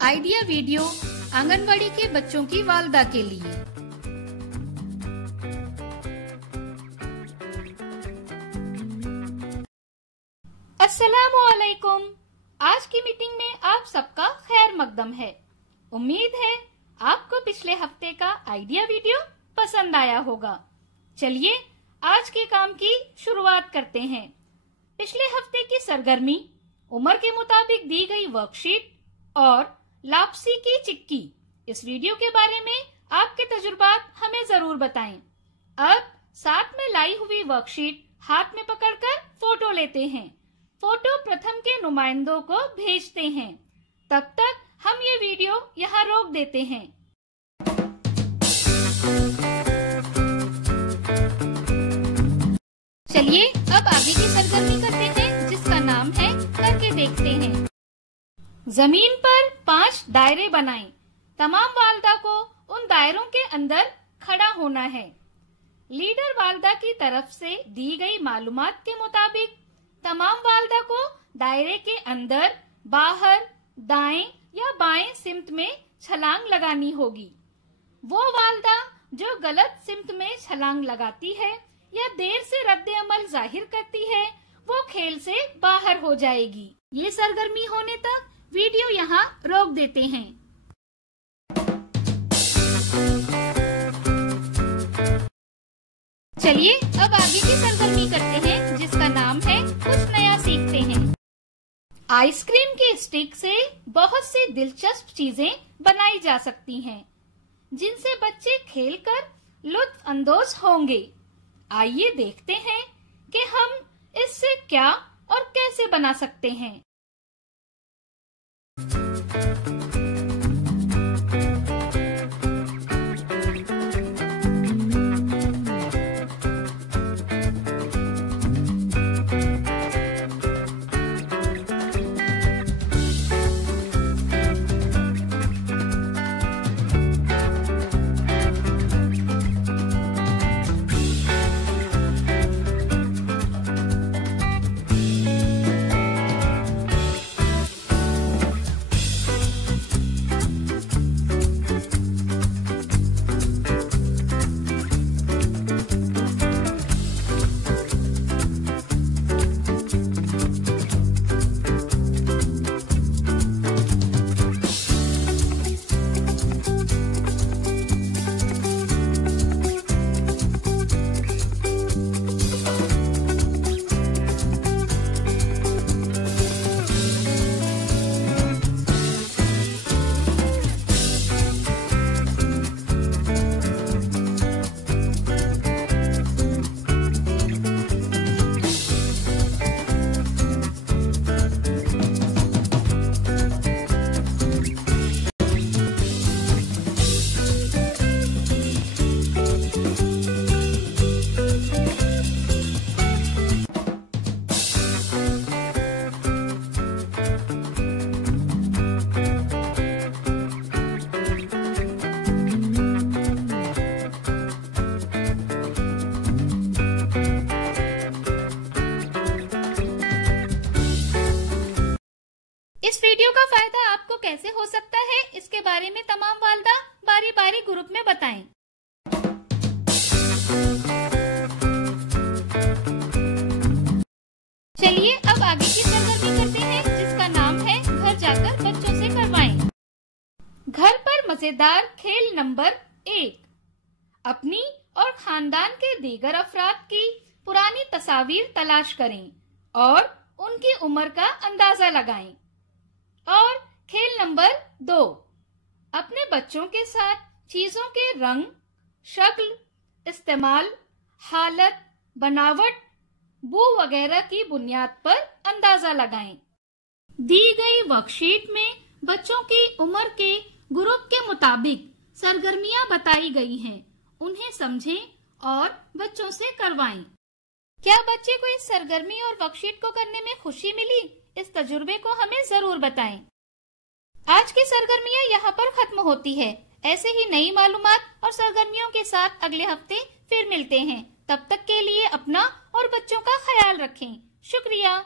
Idea video anganwadi के बच्चों की वालदा के लिए। अस्सलामुअलैकुम। आज की मीटिंग में आप सबका खैर मकदम है। उम्मीद है आपको पिछले हफ्ते का आइडिया वीडियो पसंद आया होगा। चलिए आज के काम की शुरुआत करते हैं। पिछले हफ्ते की सरगर्मी, उम्र के मुताबिक दी गई वर्कशीट और लापसी की चिक्की, इस वीडियो के बारे में आपके तजुर्बात हमें जरूर बताएं। अब साथ में लाई हुई वर्कशीट हाथ में पकड़कर फोटो लेते हैं। फोटो प्रथम के नुमाइंदों को भेजते हैं। तब तक हम ये वीडियो यहाँ रोक देते हैं। चलिए अब आगे की सरगर्मी करते हैं, जिसका नाम है करके देखते हैं। जमीन पर 5 दायरे बनाएं। तमाम वालदा को उन दायरों के अंदर खड़ा होना है। लीडर वालदा की तरफ से दी गई मालूमात के मुताबिक तमाम वालदा को दायरे के अंदर, बाहर, दाएं या बाएं सिमत में छलांग लगानी होगी। वो वालदा जो गलत सिमत में छलांग लगाती है या देर से रद्द अमल जाहिर करती है, वो खेल से बाहर हो जाएगी। ये सरगर्मी होने तक वीडियो यहाँ रोक देते हैं। चलिए अब आगे की सरगर्मी करते हैं, जिसका नाम है कुछ नया सीखते हैं। आइसक्रीम के स्टिक से बहुत सी दिलचस्प चीजें बनाई जा सकती हैं, जिनसे बच्चे खेलकर लुत्फ अंदोज होंगे। आइए देखते हैं कि हम इससे क्या और कैसे बना सकते हैं। इस वीडियो का फायदा आपको कैसे हो सकता है, इसके बारे में तमाम वालदा बारी बारी ग्रुप में बताएं। चलिए अब आगे की सरगर्मी करते हैं, जिसका नाम है घर जाकर बच्चों से करवाएं। घर पर मजेदार खेल नंबर 1। अपनी और खानदान के दीगर अफराद की पुरानी तस्वीर तलाश करें और उनकी उम्र का अंदाजा लगाएं। और खेल नंबर 2, अपने बच्चों के साथ चीजों के रंग, शक्ल, इस्तेमाल, हालत, बनावट, बू वगैरह की बुनियाद पर अंदाजा लगाएं। दी गई वर्कशीट में बच्चों की उम्र के ग्रुप के मुताबिक सरगर्मियां बताई गई हैं। उन्हें समझें और बच्चों से करवाएं। क्या बच्चे को इस सरगर्मी और वर्कशीट को करने में खुशी मिली? इस तजुर्बे को हमें जरूर बताएं। आज की सरगर्मियां यहाँ पर खत्म होती है। ऐसे ही नई मालूमात और सरगर्मियों के साथ अगले हफ्ते फिर मिलते हैं। तब तक के लिए अपना और बच्चों का ख्याल रखें। शुक्रिया।